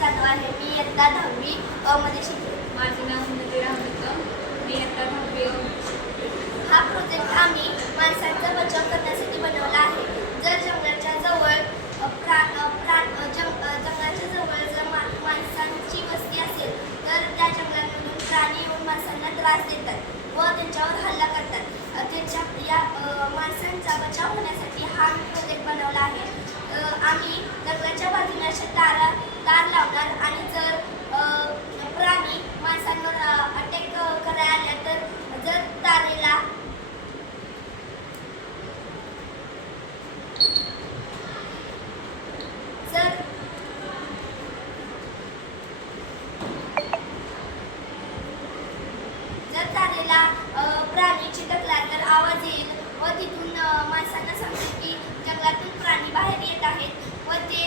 जाधव आहे. मी इयत्ता 10वी अ मध्ये शिकते. माझे नाव नदीरा होतं. मी इयत्ता 10वी अ मध्ये शिकते. हा प्रोजेक्ट आम्ही माणसांचा बचाव करण्यासाठी बनवला आहे. जर जंगलाच्या जवळ जंगलाच्या जवळ जर माणसांची वस्ती असेल तर त्या जंगलांमधून प्राणी येऊन माणसांना त्रास देतात व त्यांच्यावर हल्ला करतात. माणसांचा बचाव होण्यासाठी हा प्रोजेक्ट बनवला आहे. आम्ही जंगलाच्या बाजूने असे तार लावणार आणि जर प्राणी माणसांवर अटॅक करायला आल्या तर जर तारेला प्राणी चिटकला तर आवाज येईल व तिथून माणसांना सांगतील की जंगलातून प्राणी बाहेर येत आहेत व ते